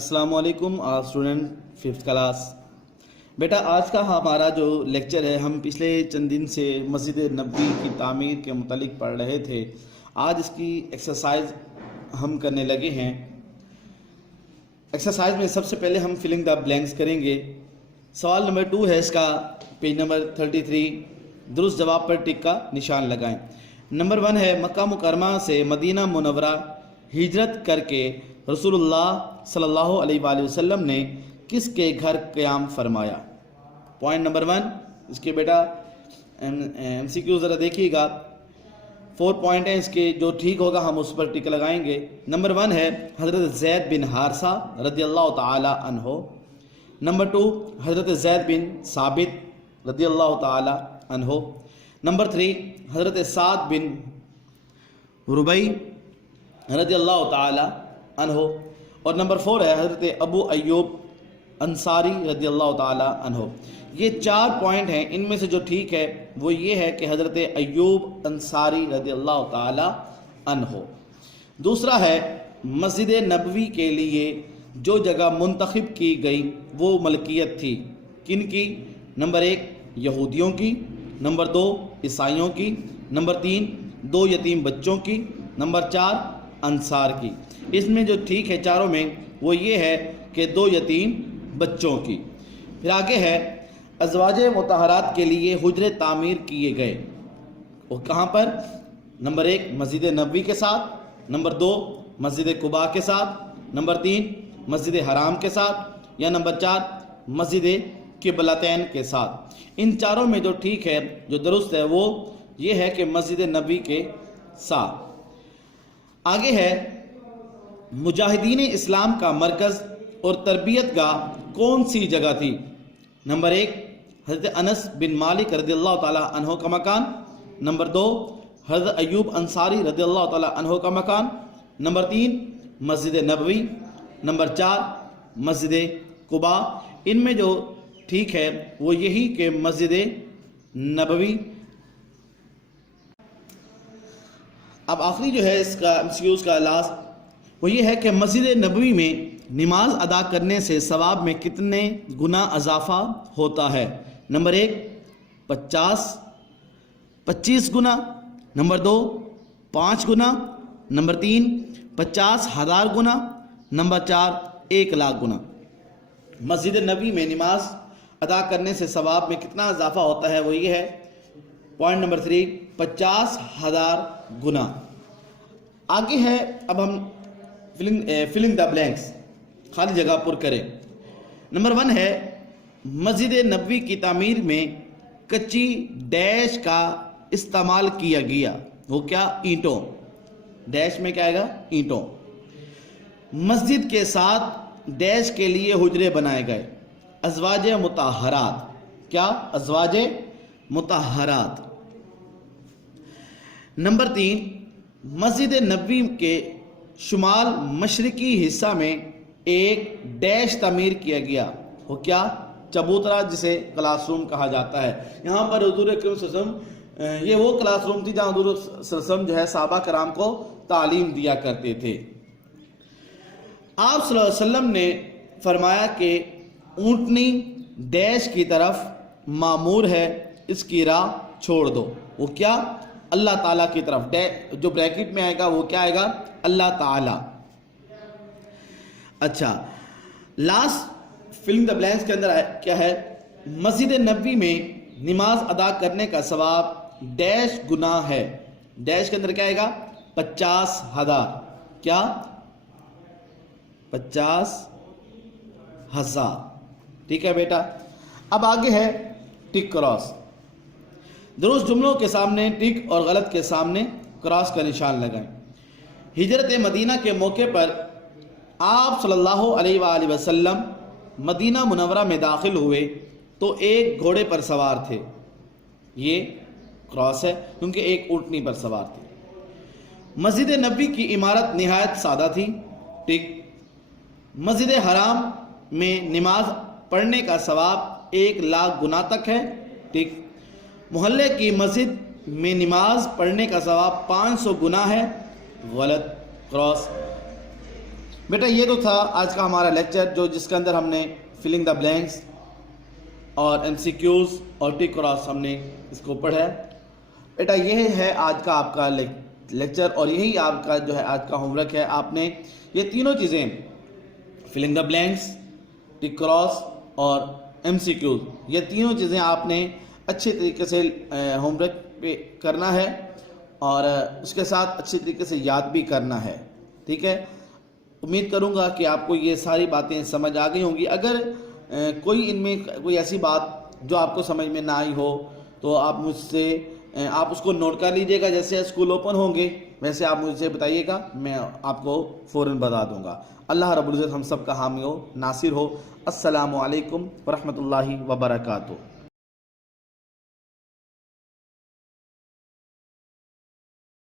अस्सलाम वालेकुम student fifth class. बेटा आज का हमारा जो लेक्चर है, हम पिछले चंद दिन से मस्जिद नबवी की तामीर के मुतालिक पढ़ रहे थे। आज इसकी एक्सरसाइज हम करने लगे हैं। एक्सरसाइज में सबसे पहले हम फिलिंग द ब्लैंक्स करेंगे। सवाल नंबर 2 है इसका, पेज नंबर 33, दुरुस्त जवाब पर टिक का निशान लगाएं। नंबर 1 है, मक्का मुकरमा से मदीना मुनव्वरा हिजरत करके रसूलुल्लाह सल्लल्लाहु अलैहि वसल्लम ने किसके घर क़याम फरमाया। पॉइंट नंबर 1 इसके बेटा MCQ ज़रा देखिएगा। 4 पॉइंट हैं इसके, जो ठीक होगा हम उस पर टिक लगाएंगे। नंबर 1 है हज़रत ज़ैद बिन हारसा रदियल्लाहु ताला अन्हो। नंबर 2 हज़रत ज़ैद बिन साबित रदियल्लाहु ताला अन्हो। नंबर 3 हज़रत साद बिन रुबई रदियल्लाहु ताला अन्हो। और नंबर 4 है हज़रत अबू अय्यूब अंसारी रदियल्लाहु ताला अन्हो। ये 4 पॉइंट हैं, इनमें से जो ठीक है वो ये है कि हज़रत अय्यूब अंसारी रदियल्लाहु ताला अन्हो। दूसरा है, मस्जिद नबवी के लिए जो जगह मुंतखब की गई वो मलकियत थी किन की। नंबर 1 यहूदियों की, नंबर 2 ईसाइयों की, नंबर 3 2 यतीम बच्चों की, नंबर 4 अंसार की। इसमें जो ठीक है चारों में वो ये है कि 2 यतीम बच्चों की। फिर आगे है, अज़वाज मुतहरात के लिए हुजरे तामीर किए गए, वो कहाँ पर। नंबर 1 मस्जिद नबवी के साथ, नंबर 2 मस्जिद कुबा के साथ, नंबर 3 मस्जिद हराम के साथ, या नंबर 4 मस्जिद किबलतैन के साथ। इन चारों में जो ठीक है, जो दुरुस्त है, वो ये है कि मस्जिद नबवी के साथ। आगे है, मुजाहिदीन इस्लाम का मरकज़ और तरबियत गाह कौन सी जगह थी। नंबर 1 हज़रत अनस बिन मालिक रदियल्लाहु ताला अन्हो का मकान, नंबर 2 हज़रत अय्यूब अंसारी रदियल्लाहु ताला अन्हो का मकान, नंबर 3 मस्जिद नबवी, नंबर 4 मस्जिद कुबा। इनमें जो ठीक है वो यही कि मस्जिद नबवी। अब आखिरी जो है इसका MCQs का लास्ट, वो ये है कि मस्जिद नबवी में नमाज अदा करने से सवाब में कितने गुना इजाफा होता है। नंबर 1 25 गुना, नंबर 2 5 गुना, नंबर 3 50,000 गुना, नंबर 4 1 लाख गुना। मस्जिद नबवी में नमाज अदा करने से सवाब में कितना इजाफा होता है, वो ये है पॉइंट नंबर 3 50,000 गुना। आगे है, अब हम फिलिंग द ब्लैंक्स, खाली जगह पुर करें। नंबर 1 है, मस्जिद नबवी की तामीर में कच्ची डैश का इस्तेमाल किया गया, वो क्या, ईंटों। डैश में क्या आएगा, ईंटों। मस्जिद के साथ डैश के लिए हुजरे बनाए गए, अज़वाज मुतहरात, क्या, अज़वाज मुतहरात। नंबर 3 मस्जिद नबवी के शुमाल मशरकी हिस्सा में एक डैश तामीर किया गया, वो क्या, चबूतरा, जिसे क्लासरूम कहा जाता है। यहाँ पर हुज़ूर अकरम सल्लल्लाहु अलैहि वसल्लम, ये वो क्लासरूम थी जहाँ हुज़ूर सल्लल्लाहु अलैहि वसल्लम जो है सहाबा कराम को तालीम दिया करते थे। आप सल्लल्लाहु अलैहि वसल्लम ने फरमाया कि ऊँटनी डैश की तरफ मामूर है, इसकी राह छोड़ दो, वो क्या, अल्लाह ताला की तरफ। जो ब्रैकेट में आएगा वो क्या आएगा, अल्लाह ताला। अच्छा, लास्ट फिलिंग द ब्लैंक्स के अंदर क्या है, मस्जिद नबवी में नमाज अदा करने का सवाब डैश गुना है। डैश के अंदर क्या आएगा, 50,000, क्या, 50,000। ठीक है बेटा। अब आगे है टिक क्रॉस। दुरुस्त जुमलों के सामने टिक और गलत के सामने क्रॉस का निशान लगाएं। हिजरत मदीना के मौके पर आप सल्लल्लाहु अलैहि वसल्लम मदीना मुनव्वरा में दाखिल हुए तो एक घोड़े पर सवार थे, ये क्रॉस है क्योंकि एक ऊँटनी पर सवार थे। मस्जिद नबवी की इमारत निहायत सादा थी, टिक। मस्जिद हराम में नमाज पढ़ने का सवाब 1 लाख गुना तक है, टिक। मोहल्ले की मस्जिद में नमाज पढ़ने का सवाब 500 गुना है, गलत, क्रॉस। بیٹا یہ تو تھا آج کا ہمارا لیکچر جس کے اندر ہم نے فلنگ دا بلینکس اور MCQs اور ٹک کراس ہم نے اس کو پڑھا ہے۔ بیٹا یہ ہے آج کا آپ کا لیکچر اور یہی آپ کا جو ہے آج کا ہوم ورک ہے۔ آپ نے یہ تینوں چیزیں filling the blanks, tick cross اور MCQs، یہ تینوں چیزیں آپ نے اچھے طریقے سے ہوم ورک پہ کرنا ہے اور اس کے ساتھ اچھے طریقے سے یاد بھی کرنا ہے، ٹھیک ہے۔ امید کروں گا کہ آپ کو یہ ساری باتیں سمجھ آ گئی ہوں گی۔ اگر کوئی ان میں کوئی ایسی بات جو آپ کو سمجھ میں نہ آئی ہو تو آپ مجھ سے آپ اس کو نوٹ کر لیجئے گا، جیسے اسکول اوپن ہوں گے ویسے آپ مجھ سے بتائیے گا، میں آپ کو فوراً بتا دوں گا۔ اللہ رب العزت ہم سب کا حامی ہو، ناصر ہو۔ السلام علیکم ورحمۃ اللہ وبرکاتہ۔